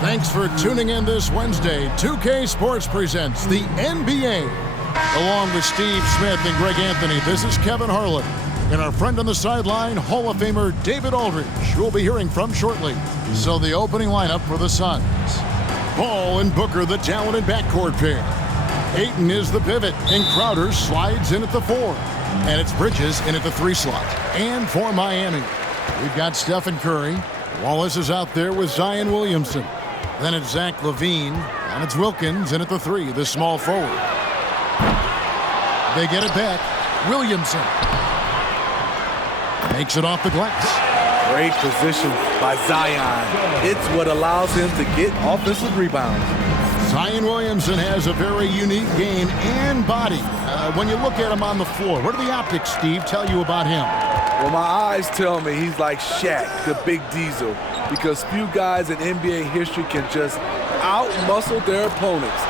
Thanks for tuning in this Wednesday. 2K Sports presents the NBA. Along with Steve Smith and Greg Anthony, this is Kevin Harlan. And our friend on the sideline, Hall of Famer David Aldridge, who we'll be hearing from shortly. So the opening lineup for the Suns. Ball and Booker, the talented backcourt pair. Ayton is the pivot, and Crowder slides in at the 4. And it's Bridges in at the 3 slot. And for Miami, we've got Stephen Curry. Wallace is out there with Zion Williamson. Then it's Zach LaVine, and it's Wilkins in at the 3, the small forward. They get it back. Williamson makes it off the glass. Great position by Zion. It's what allows him to get offensive rebounds. Zion Williamson has a very unique game and body. When you look at him on the floor, what do the optics, Steve, tell you about him? Well, my eyes tell me he's like Shaq, the big diesel, because few guys in NBA history can just out-muscle their opponents.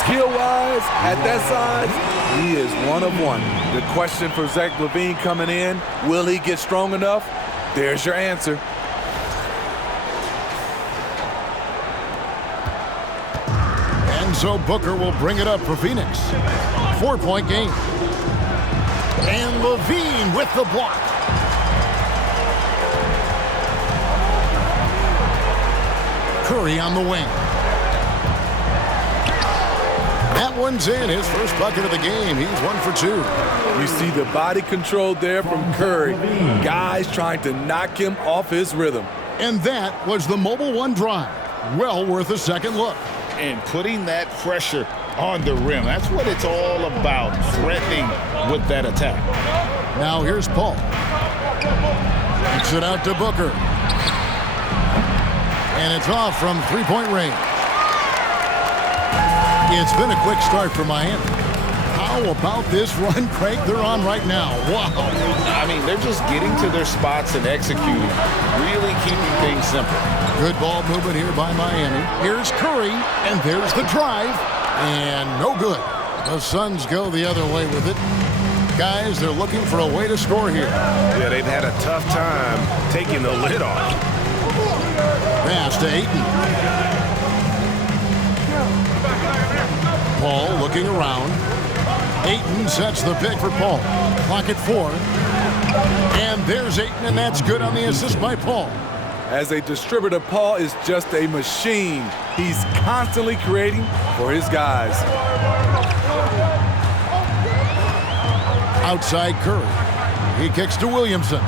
Skill-wise, at that size, he is one of one. The question for Zach LaVine coming in, will he get strong enough? There's your answer. And so Booker will bring it up for Phoenix. 4-point game. And LaVine with the block. Curry on the wing. That one's in, his first bucket of the game. He's 1 for 2. You see the body control there from Curry. Guys trying to knock him off his rhythm. And that was the Mobile One drive. Well worth a second look. And putting that pressure on the rim. That's what it's all about, threatening with that attack. Now here's Paul. Kicks it out to Booker. And it's off from three-point range. It's been a quick start for Miami. How about this run, Craig, they're on right now? Wow. I mean, they're just getting to their spots and executing, really keeping things simple. Good ball movement here by Miami. Here's Curry, and there's the drive. And no good. The Suns go the other way with it. Guys, they're looking for a way to score here. Yeah, they've had a tough time taking the lid off. Pass to Ayton. Paul looking around. Ayton sets the pick for Paul. Clock at 4. And there's Ayton, and that's good on the assist by Paul. As a distributor, Paul is just a machine. He's constantly creating for his guys. Outside Curry. He kicks to Williamson.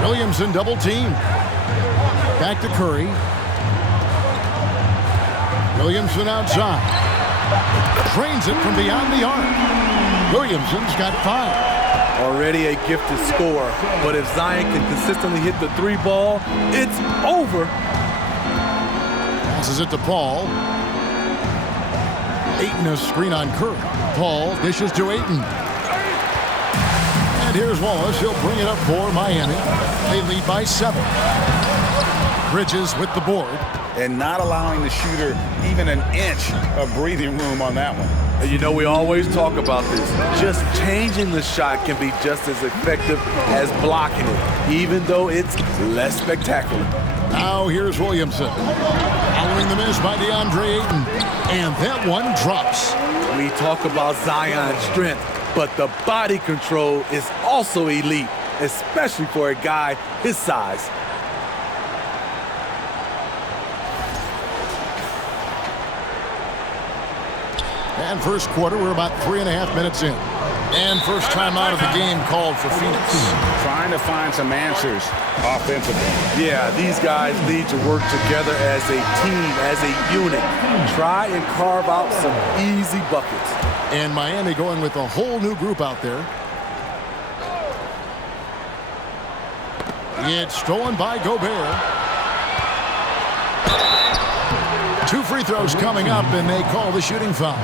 Williamson double team. Back to Curry. Williamson outside. Trains it from beyond the arc. Williamson's got 5. Already a gifted scorer, but if Zion can consistently hit the 3 ball, it's over. Passes it to Paul. Ayton a screen on Curry. Paul dishes to Ayton. And here's Wallace. He'll bring it up for Miami. They lead by 7. Bridges with the board. And not allowing the shooter even an inch of breathing room on that one. And you know, we always talk about this. Just changing the shot can be just as effective as blocking it, even though it's less spectacular. Now here's Williamson. Following the miss by DeAndre Ayton. And that one drops. We talk about Zion's strength, but the body control is also elite, especially for a guy his size. And first quarter, we're about 3.5 minutes in. And first time out of the game called for Phoenix. Trying to find some answers offensively. Yeah, these guys need to work together as a team, as a unit. Try and carve out some easy buckets. And Miami going with a whole new group out there. It's stolen by Gobert. 2 free throws coming up, and they call the shooting foul.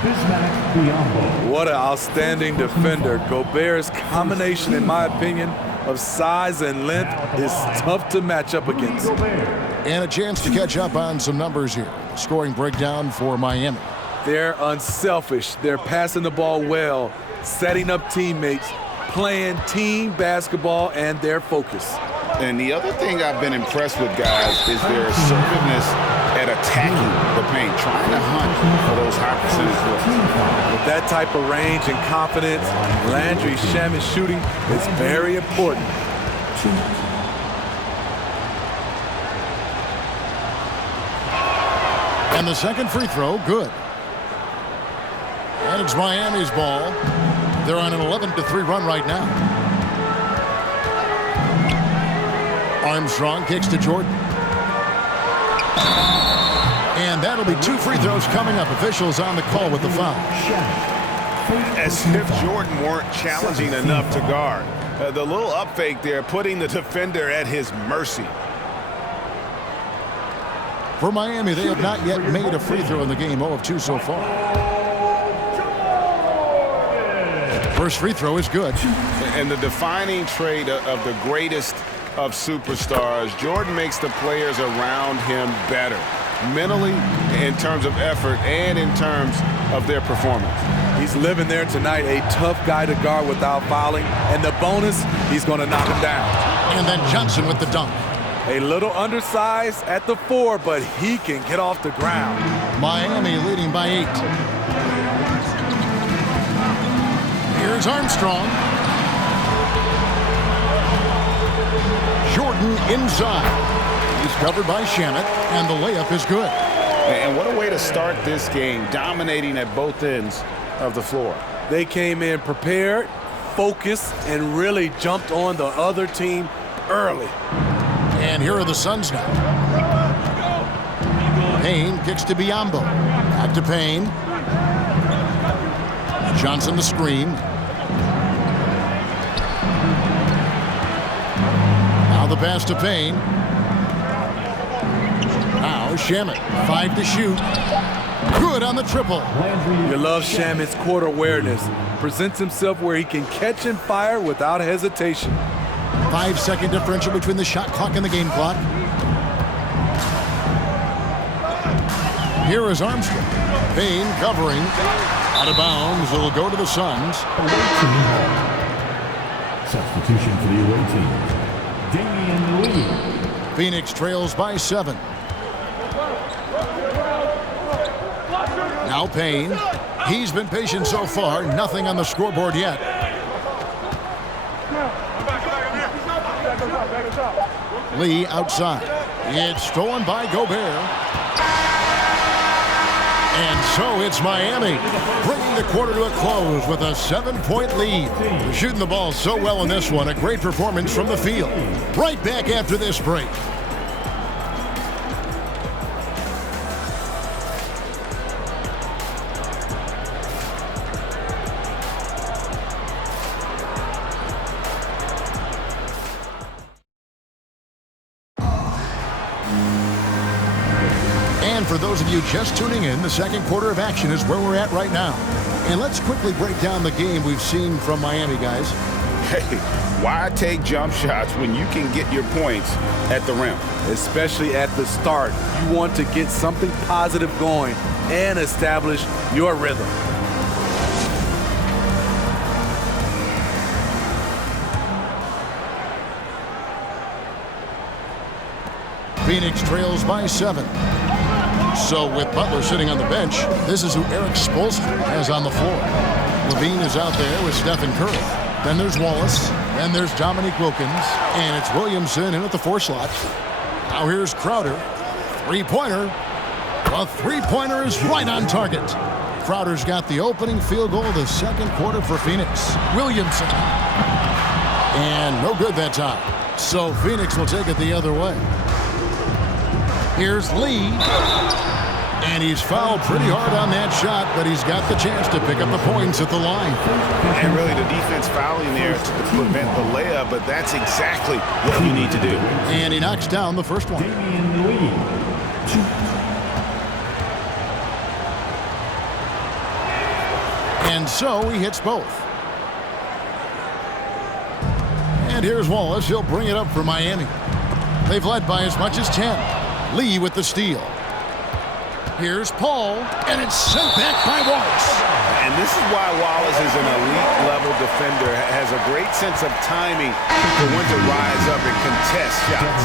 What an outstanding defender. Gobert's combination, in my opinion, of size and length is tough to match up against. And a chance to catch up on some numbers here. Scoring breakdown for Miami. They're unselfish. They're passing the ball well, setting up teammates, playing team basketball, and their focus. And the other thing I've been impressed with, guys, is their assertiveness at attacking the paint, trying to hunt for those high percentage looks. With that type of range and confidence, Landry Shamet's shooting is very important. And the second free throw, good. And it's Miami's ball. They're on an 11-3 run right now. Armstrong kicks to Jordan. And that'll be 2 free throws coming up. Officials on the call with the foul. As if Jordan weren't challenging enough to guard. The little up fake there, putting the defender at his mercy. For Miami, they have not yet made a free throw in the game. 0 of 2 so far. First free throw is good. And the defining trait of the greatest of superstars, Jordan makes the players around him better. Mentally, in terms of effort, and in terms of their performance. He's living there tonight, a tough guy to guard without fouling. And the bonus, he's going to knock him down. And then Johnson with the dunk. A little undersized at the 4, but he can get off the ground. Miami leading by 8. Here's Armstrong. Jordan inside. He's covered by Shamet, and the layup is good. And what a way to start this game, dominating at both ends of the floor. They came in prepared, focused, and really jumped on the other team early. And here are the Suns now. Payne kicks to Biyombo. Back to Payne. Johnson the screen. Now the pass to Payne. Now Shamet. 5 to shoot. Good on the triple. You love Shamet's court awareness. Presents himself where he can catch and fire without hesitation. 5-second differential between the shot clock and the game clock. Here is Armstrong. Payne covering. Out of bounds. It'll go to the Suns. Substitution for the away team. domN Lee. Phoenix trails by 7. Now Payne. He's been patient so far. Nothing on the scoreboard yet. Lee outside. It's stolen by Gobert. And so it's Miami, bringing the quarter to a close with a 7-point lead. They're shooting the ball so well in this one. A great performance from the field. Right back after this break. And for those of you just tuning in, the second quarter of action is where we're at right now. And let's quickly break down the game we've seen from Miami, guys. Hey, why take jump shots when you can get your points at the rim? Especially at the start. You want to get something positive going and establish your rhythm. Phoenix trails by 7. So with Butler sitting on the bench, this is who Eric Spoelstra has on the floor. Levine is out there with Stephen Curry. Then there's Wallace. Then there's Dominique Wilkins. And it's Williamson in at the 4 slot. Now here's Crowder. Three-pointer. The three-pointer is right on target. Crowder's got the opening field goal of the second quarter for Phoenix. Williamson. And no good that time. So Phoenix will take it the other way. Here's Lee. And he's fouled pretty hard on that shot, but he's got the chance to pick up the points at the line. And really the defense fouling there to prevent the layup, but that's exactly what you need to do. And he knocks down the first one. domN Lee. And so he hits both. And here's Wallace. He'll bring it up for Miami. They've led by as much as 10. Lee with the steal. Here's Paul, and it's sent back by Wallace. And this is why Wallace is an elite-level defender, has a great sense of timing for when to rise up and contest shots.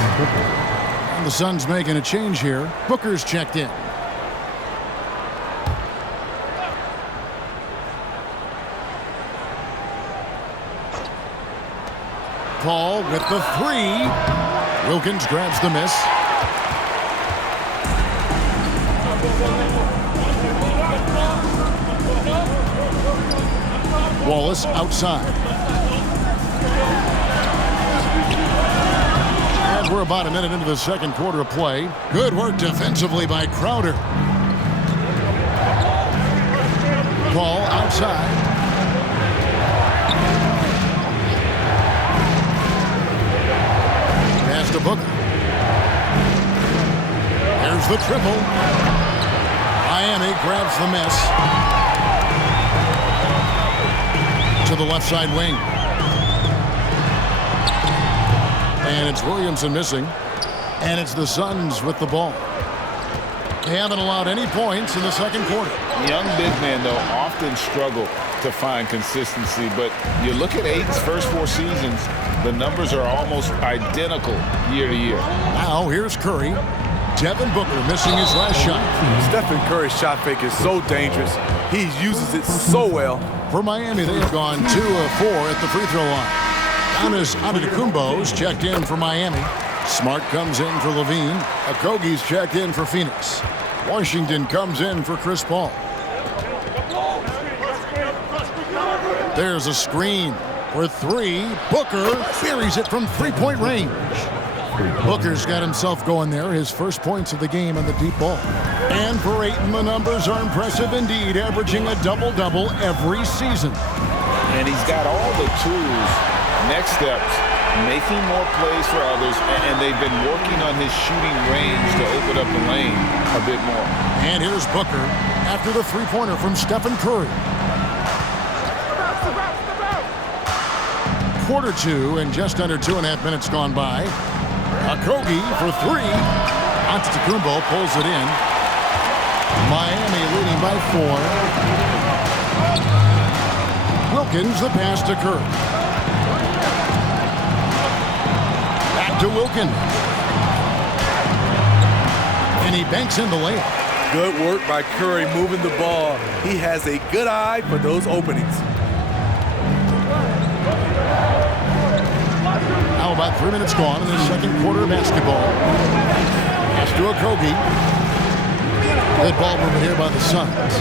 And the Suns making a change here. Booker's checked in. Paul with the three. Wilkins grabs the miss. Wallace outside. And we're about a minute into the second quarter of play. Good work defensively by Crowder. Paul outside. Pass to Booker. There's the triple. Miami grabs the miss. To the left side wing. And it's Williamson missing. And it's the Suns with the ball. They haven't allowed any points in the second quarter. Young big men, though, often struggle to find consistency. But you look at Aiton's first 4 seasons, the numbers are almost identical year to year. Now here's Curry. Devin Booker missing his last shot. Stephen Curry's shot fake is so dangerous. He uses it so well. For Miami, they've gone 2 of 4 at the free throw line. Giannis Antetokounmpo's checked in for Miami. Smart comes in for Levine. Okogie's checked in for Phoenix. Washington comes in for Chris Paul. There's a screen for 3. Booker buries it from three-point range. Booker's got himself going there, his first points of the game on the deep ball. And for Ayton, the numbers are impressive indeed, averaging a double-double every season. And he's got all the tools, next steps, making more plays for others, and they've been working on his shooting range to open up the lane a bit more. And here's Booker after the three-pointer from Stephen Curry. Quarter 2 and just under 2.5 minutes gone by. Okogie for 3. Antetokounmpo pulls it in. Miami leading by 4. Wilkins the pass to Curry. Back to Wilkins. And he banks in the layup. Good work by Curry moving the ball. He has a good eye for those openings. Now about 3 minutes gone in the second quarter of basketball. Pass to Okogie. Good ball movement here by the Suns.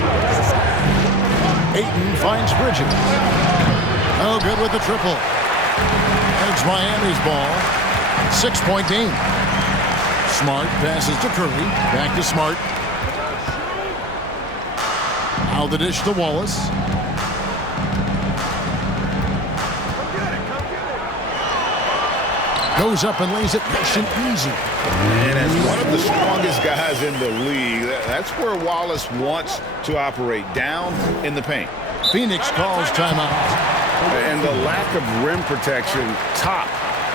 Ayton finds Bridges. Oh, good with the triple. And it's Miami's ball. 6-point game. Smart passes to Curry. Back to Smart. Now the dish to Wallace. Goes up and lays it nice and easy. And as one of the strongest guys in the league, that's where Wallace wants to operate, down in the paint. Phoenix calls timeout. And the lack of rim protection, top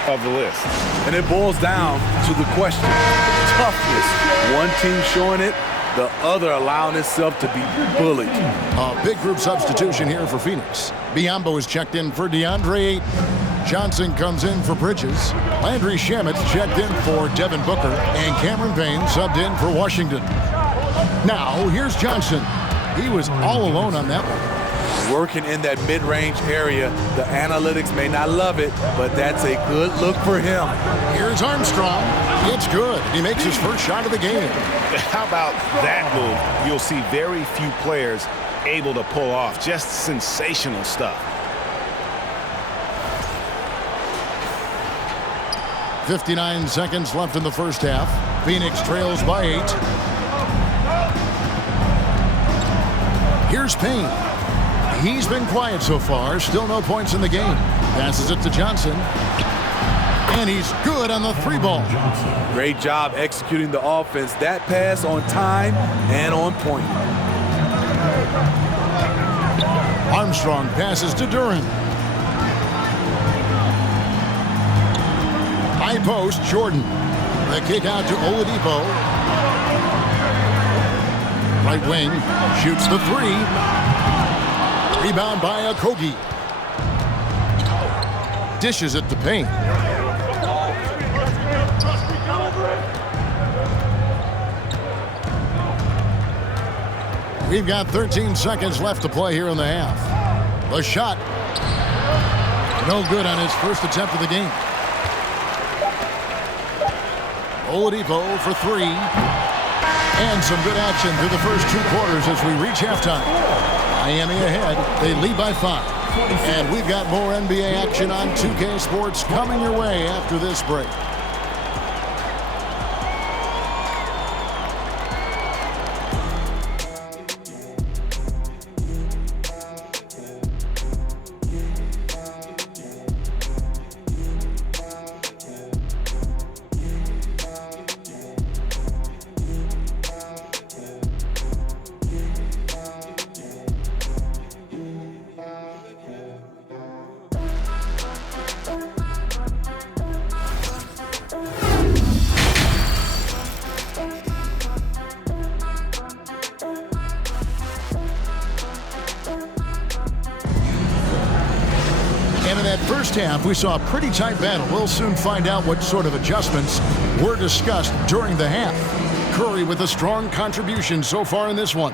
of the list. And it boils down to the question, toughness. One team showing it, the other allowing itself to be bullied. A big group substitution here for Phoenix. Biyombo is checked in for DeAndre Ayton. Johnson comes in for Bridges. Landry Shamet's checked in for Devin Booker. And Cameron Payne subbed in for Washington. Now, here's Johnson. He was all alone on that one. Working in that mid-range area. The analytics may not love it, but that's a good look for him. Here's Armstrong. It's good. He makes his first shot of the game. How about that move? You'll see very few players able to pull off. Just sensational stuff. 59 seconds left in the first half. Phoenix trails by 8. Here's Payne. He's been quiet so far. Still no points in the game. Passes it to Johnson. And he's good on the 3-ball. Great job executing the offense. That pass on time and on point. Armstrong passes to Duran. High post, Jordan. The kick out to Oladipo. Right wing, shoots the three. Rebound by Okogie. Dishes it to Payne. We've got 13 seconds left to play here in the half. The shot. No good on his first attempt of the game. Oladipo for three. And some good action through the first 2 quarters as we reach halftime. Miami ahead. They lead by 5. And we've got more NBA action on 2K Sports coming your way after this break. First half, we saw a pretty tight battle. We'll soon find out what sort of adjustments were discussed during the half. Curry with a strong contribution so far in this one.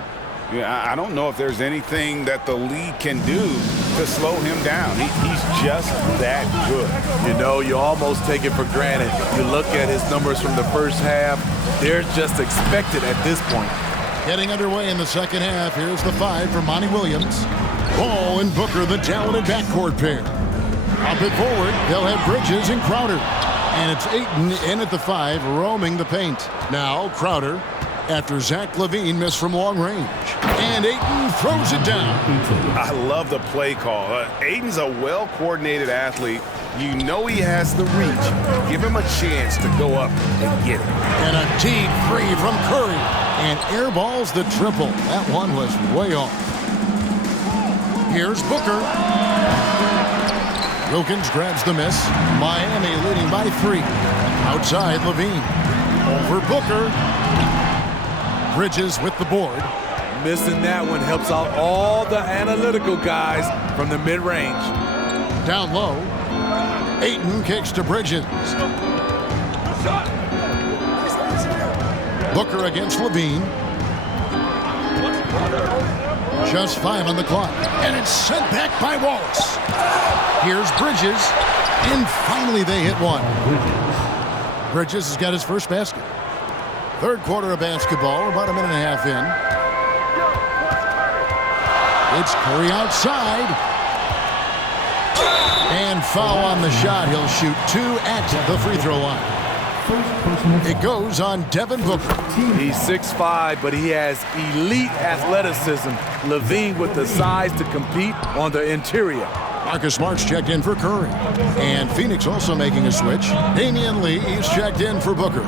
Yeah, I don't know if there's anything that the league can do to slow him down. He's just that good. You know, you almost take it for granted. You look at his numbers from the first half, they're just expected at this point. Getting underway in the second half, here's the 5 for Monty Williams. Ball and Booker, the talented backcourt pair. Up it forward, they'll have Bridges and Crowder. And it's Ayton in at the 5, roaming the paint. Now Crowder, after Zach LaVine missed from long range. And Ayton throws it down. I love the play call. Ayton's a well-coordinated athlete. You know he has the reach. Give him a chance to go up and get it. And a deep 3 from Curry. And airballs the triple. That one was way off. Here's Booker. Wilkins grabs the miss. Miami leading by 3. Outside, LaVine. Over Booker. Bridges with the board. Missing that one helps out all the analytical guys from the mid-range. Down low. Ayton kicks to Bridges. Booker against LaVine. Just 5 on the clock. And it's sent back by Wallace. Here's Bridges. And finally they hit one. Bridges has got his first basket. Third quarter of basketball, about a minute and a half in. It's Curry outside. And foul on the shot. He'll shoot 2 at the free throw line. It goes on Devin Booker. He's 6'5", but he has elite athleticism. LaVine with the size to compete on the interior. Marcus Smart's checked in for Curry. And Phoenix also making a switch. Damian Lee is checked in for Booker.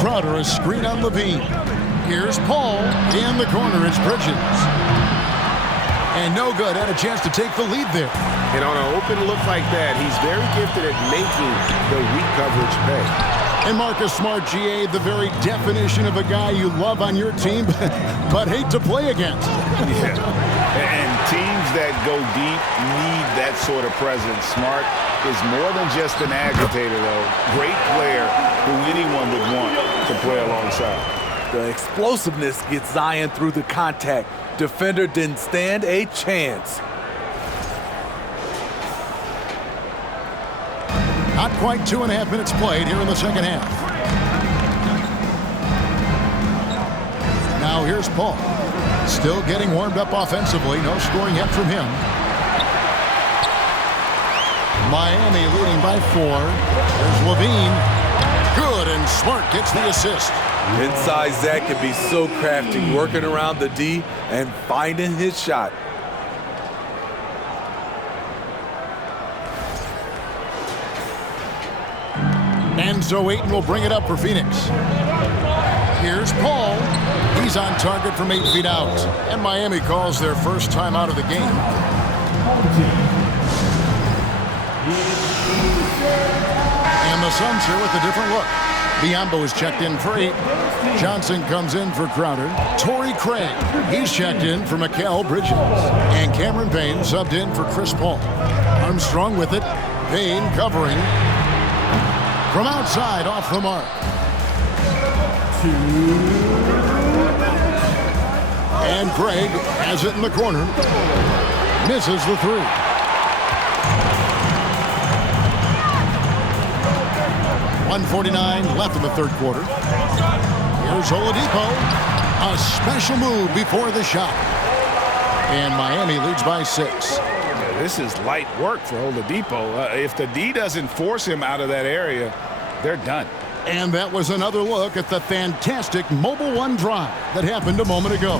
Crowder a screen on LaVine. Here's Paul. In the corner, it's Bridges. And no good. Had a chance to take the lead there. And on an open look like that, he's very gifted at making the weak coverage pay. And Marcus Smart, GA, the very definition of a guy you love on your team, but hate to play against. Yeah. And teams that go deep need that sort of presence. Smart is more than just an agitator, though. Great player who anyone would want to play alongside. The explosiveness gets Zion through the contact. Defender didn't stand a chance. Not quite 2.5 minutes played here in the second half. Now here's Paul. Still getting warmed up offensively. No scoring yet from him. Miami leading by 4. There's LaVine. Good, and Smart gets the assist. Inside Zach can be so crafty, working around the D and finding his shot. And so Ayton will bring it up for Phoenix. Here's Paul. He's on target from 8 feet out. And Miami calls their first time out of the game. And the Suns here with a different look. Biombo is checked in for 8. Johnson comes in for Crowder. Torrey Craig, he's checked in for Mikal Bridges. And Cameron Payne subbed in for Chris Paul. Armstrong with it. Payne covering. From outside, off the mark. And Craig has it in the corner. Misses the 3. .149 left in the third quarter. Here's Oladipo. A special move before the shot. And Miami leads by 6. This is light work for Oladipo. If the D doesn't force him out of that area, they're done. And that was another look at the fantastic Mobile One drive that happened a moment ago.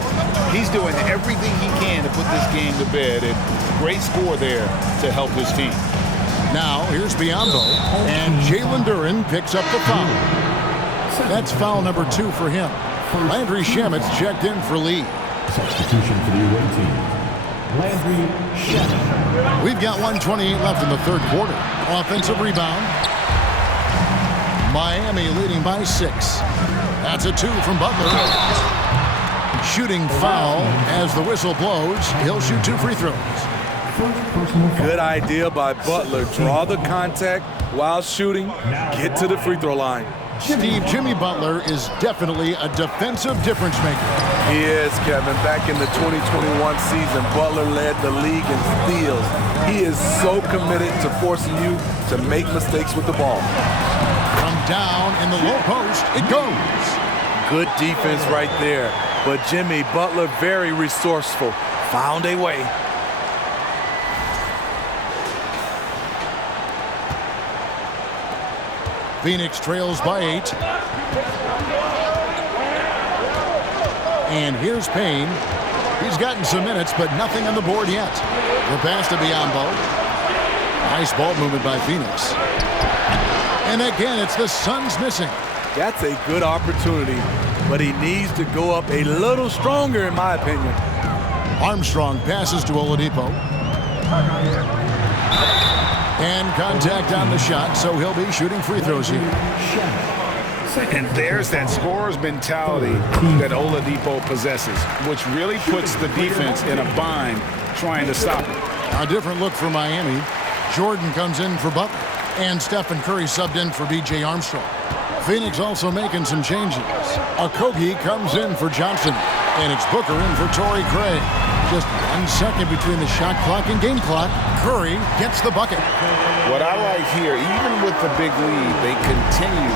He's doing everything he can to put this game to bed, and great score there to help his team. Now, here's Biombo, and Jalen Duren picks up the foul. That's foul number 2 for him. Landry Shamet's checked in for Lee. Substitution for the away team. Landry Shamet. We've got 1:28 left in the third quarter. Offensive rebound. Miami leading by 6. That's a 2 from Butler. Shooting foul as the whistle blows. He'll shoot 2 free throws. Good idea by Butler. Draw the contact while shooting. Get to the free throw line. Steve, Jimmy Butler is definitely a defensive difference maker. He is, Kevin. Back in the 2021 season, Butler led the league in steals. He is so committed to forcing you to make mistakes with the ball. From down in the low post, it goes. Good defense right there. But Jimmy Butler, very resourceful. Found a way. Phoenix trails by 8. And here's Payne. He's gotten some minutes, but nothing on the board yet. The pass to Biombo. Nice ball movement by Phoenix. And again, it's the Suns missing. That's a good opportunity, but he needs to go up a little stronger, in my opinion. Armstrong passes to Oladipo. And contact on the shot, so he'll be shooting free throws here. And there's that scorer's mentality that Oladipo possesses, which really puts the defense in a bind trying to stop him. A different look for Miami. Jordan comes in for Butler, and Stephen Curry subbed in for B.J. Armstrong. Phoenix also making some changes. Okogie comes in for Johnson, and it's Booker in for Torrey Craig. Just 1 second between the shot clock and game clock. Curry gets the bucket. What I like here, even with the big lead, they continue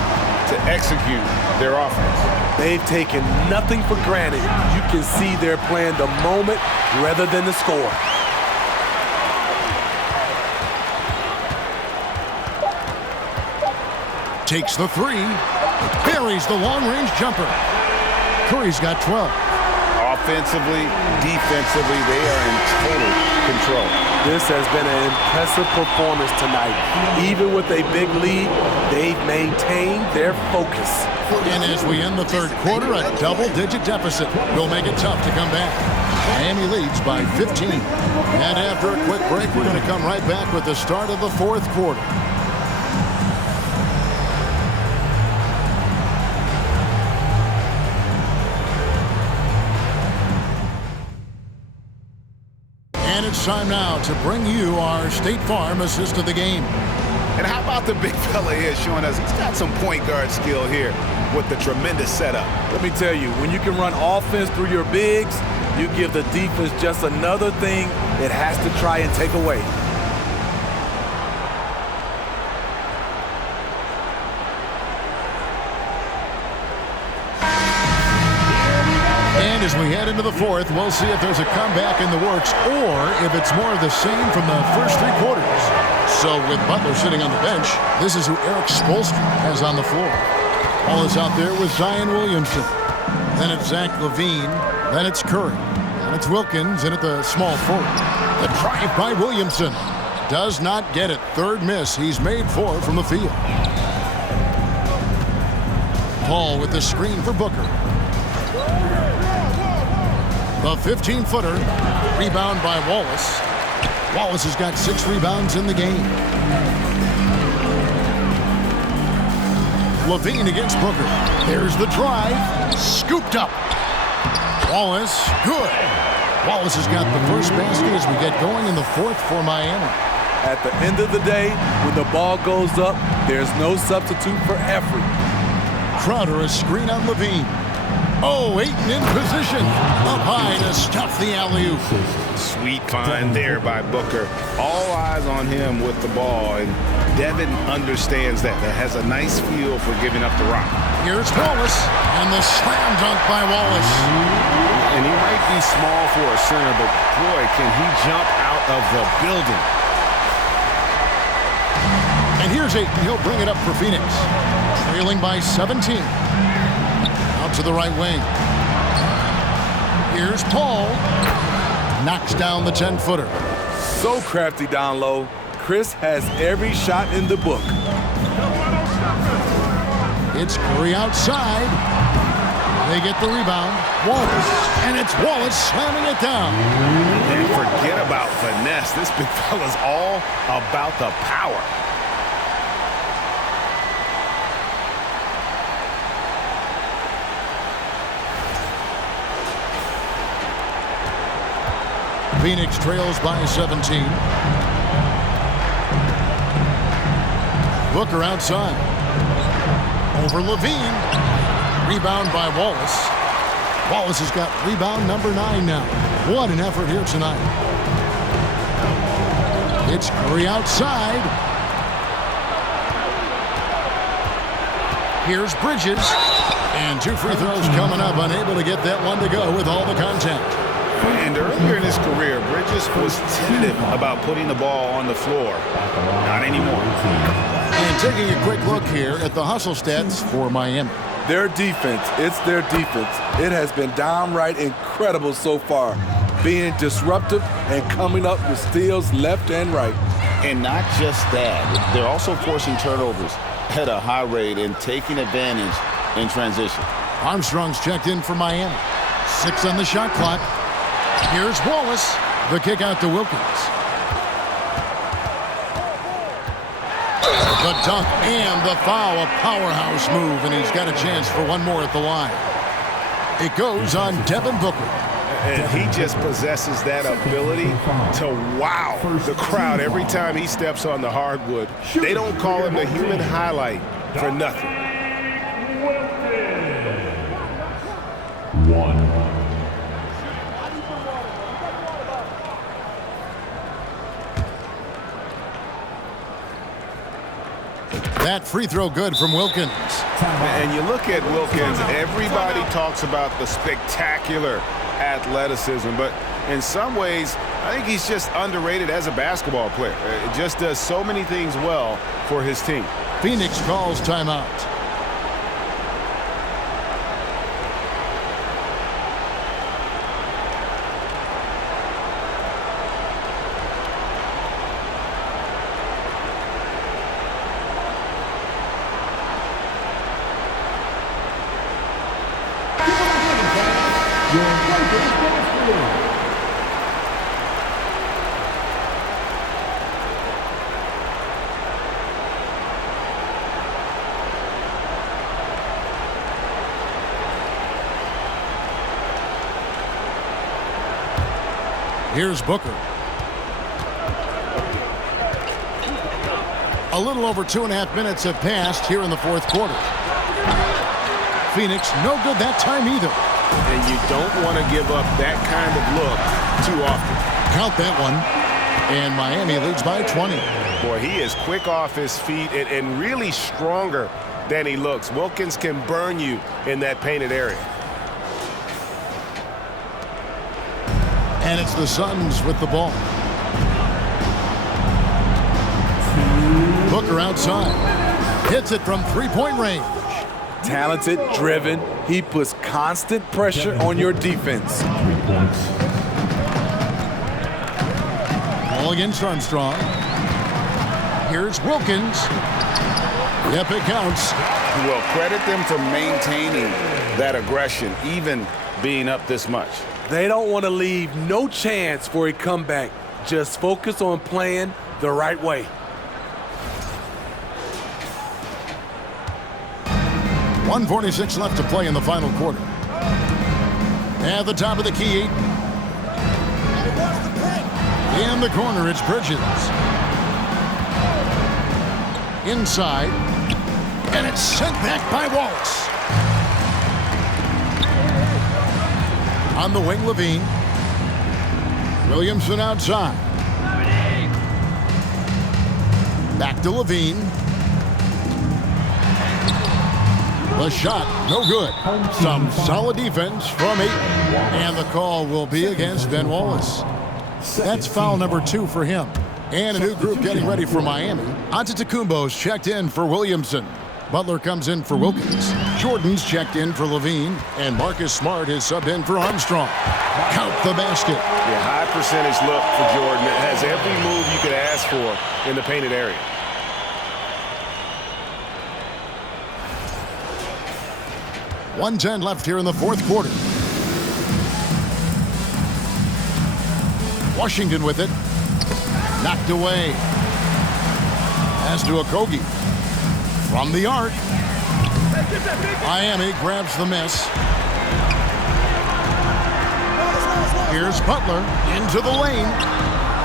to execute their offense. They've taken nothing for granted. You can see they're playing the moment rather than the score. Takes the 3. Buries the long-range jumper. Curry's got 12. Offensively, defensively, they are in total control. This has been an impressive performance tonight. Even with a big lead, they've maintained their focus. And as we end the third quarter, a double-digit deficit will make it tough to come back. Miami leads by 15. And after a quick break, we're going to come right back with the start of the fourth quarter. And it's time now to bring you our State Farm assist of the game. And how about the big fella here showing us he's got some point guard skill here with the tremendous setup. Let me tell you, when you can run offense through your bigs, you give the defense just another thing it has to try and take away. And as we head into the fourth, we'll see if there's a comeback in the works or if it's more of the same from the first 3 quarters. So with Butler sitting on the bench, this is who Eric Spoelstra has on the floor. Ball is out there with Zion Williamson. Then it's Zach LaVine. Then it's Curry. Then it's Wilkins in at the small forward. The drive by Williamson. Does not get it. Third miss. He's made 4 from the field. Paul with the screen for Booker. The 15-footer, rebound by Wallace. Wallace has got 6 rebounds in the game. Levine against Booker. There's the drive. Scooped up. Wallace, good. Wallace has got the first basket as we get going in the fourth for Miami. At the end of the day, when the ball goes up, there's no substitute for effort. Crowder, a screen on Levine. Oh, Ayton in position. Up high to stuff the alley-oop. Sweet find there by Booker. All eyes on him with the ball, and Devin understands that. That has a nice feel for giving up the rock. Here's Wallace, and the slam dunk by Wallace. And he might be small for a center, but boy, can he jump out of the building. And here's Ayton. He'll bring it up for Phoenix. Trailing by 17. Out to the right wing. Here's Paul. Knocks down the 10-footer. So crafty down low. Chris has every shot in the book. It's Curry outside. They get the rebound. Wallace. And it's Wallace slamming it down. And forget about finesse. This big fella's all about the power. Phoenix trails by 17. Booker outside. Over Levine. Rebound by Wallace. Wallace has got rebound number 9 now. What an effort here tonight. It's Curry outside. Here's Bridges. And 2 free throws coming up. Unable to get that one to go with all the contact. And earlier in his career, Bridges was tentative about putting the ball on the floor. Not anymore. And taking a quick look here at the hustle stats for Miami. Their defense, it's their defense. It has been downright incredible so far, being disruptive and coming up with steals left and right. And not just that, they're also forcing turnovers at a high rate and taking advantage in transition. Armstrong's checked in for Miami. 6 on the shot clock. Here's Wallace. The kick out to Wilkins. The dunk and the foul. A powerhouse move, and he's got a chance for one more at the line. It goes on Devin Booker. And he just possesses that ability to wow the crowd every time he steps on the hardwood. They don't call him the human highlight for nothing. 1. That free throw good from Wilkins. And you look at Wilkins, everybody talks about the spectacular athleticism, but in some ways, I think he's just underrated as a basketball player. It just does so many things well for his team. Phoenix calls timeout. Here's Booker. A little over 2.5 minutes have passed here in the fourth quarter. Phoenix, no good that time either. And you don't want to give up that kind of look too often. Count that one. And Miami leads by 20. Boy, he is quick off his feet and really stronger than he looks. Wilkins can burn you in that painted area. And it's the Suns with the ball. Booker outside. Hits it from three-point range. Talented, driven. He puts constant pressure on your defense. 3 points. Ball against Armstrong. Here's Wilkins. Yep, it counts. Well, credit them for maintaining that aggression, even being up this much. They don't want to leave no chance for a comeback. Just focus on playing the right way. 1:46 left to play in the final quarter. At the top of the key. In the corner, it's Bridges. Inside. And it's sent back by Wallace. On the wing, Levine. Williamson outside. Back to Levine. The shot, no good. Some solid defense from 8. And the call will be against Ben Wallace. That's foul number 2 for him. And a new group getting ready for Miami. Antetokounmpo's checked in for Williamson. Butler comes in for Wilkins. Jordan's checked in for Levine. And Marcus Smart is subbed in for Armstrong. Count the basket. Yeah, high percentage look for Jordan. It has every move you could ask for in the painted area. .110 left here in the fourth quarter. Washington with it. Knocked away. Pass to Okogie. From the arc. Miami grabs the miss. Here's Butler into the lane.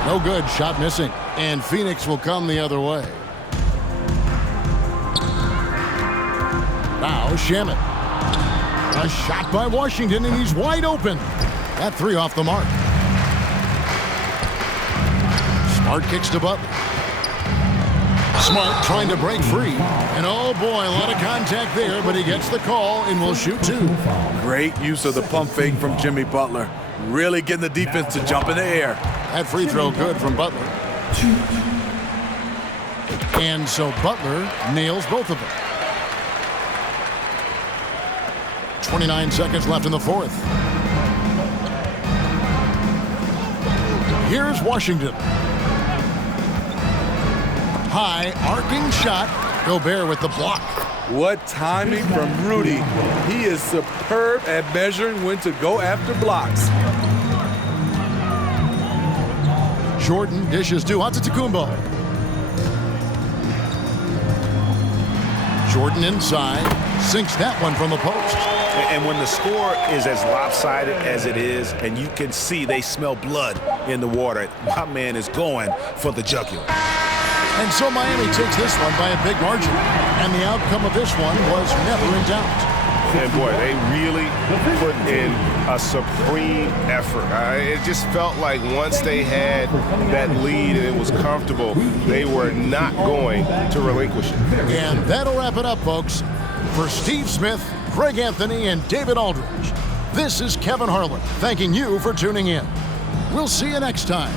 No good. Shot missing. And Phoenix will come the other way. Now Shamet. A shot by Washington, and he's wide open. That 3 off the mark. Smart kicks to Butler. Smart trying to break free. And oh boy, a lot of contact there, but he gets the call and will shoot 2. Great use of the pump fake from Jimmy Butler. Really getting the defense to jump in the air. That free throw good from Butler. And so Butler nails both of them. 29 seconds left in the fourth. Here's Washington. High arcing shot. Gobert with the block. What timing from Rudy. He is superb at measuring when to go after blocks. Jordan dishes to Antetokounmpo. Jordan inside. Sinks that one from the post. And when the score is as lopsided as it is, and you can see they smell blood in the water, my man is going for the jugular. And so Miami takes this one by a big margin. And the outcome of this one was never in doubt. And boy, they really put in a supreme effort. It just felt like once they had that lead and it was comfortable, they were not going to relinquish it. And that'll wrap it up, folks. For Steve Smith, Greg Anthony, and David Aldridge, this is Kevin Harlan thanking you for tuning in. We'll see you next time.